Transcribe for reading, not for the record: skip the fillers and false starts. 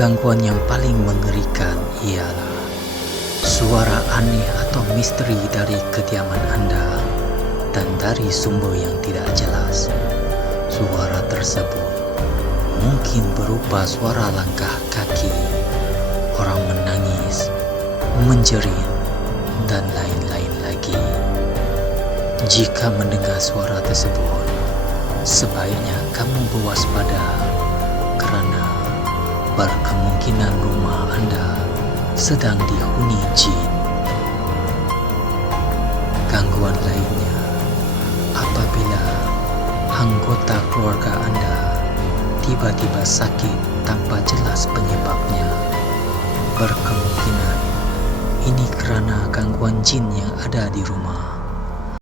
Gangguan yang paling mengerikan ialah suara aneh atau misteri dari kediaman Anda dan dari sumber yang tidak jelas. Suara tersebut mungkin berupa suara langkah kaki, orang menangis, menjerit, dan lain-lain lagi. Jika mendengar suara tersebut, sebaiknya kamu berwaspada kerana berkemungkinan rumah Anda sedang dihuni jin. Gangguan lainnya, apabila anggota keluarga Anda tiba-tiba sakit tanpa jelas penyebabnya, berkemungkinan ini kerana gangguan jin yang ada di rumah.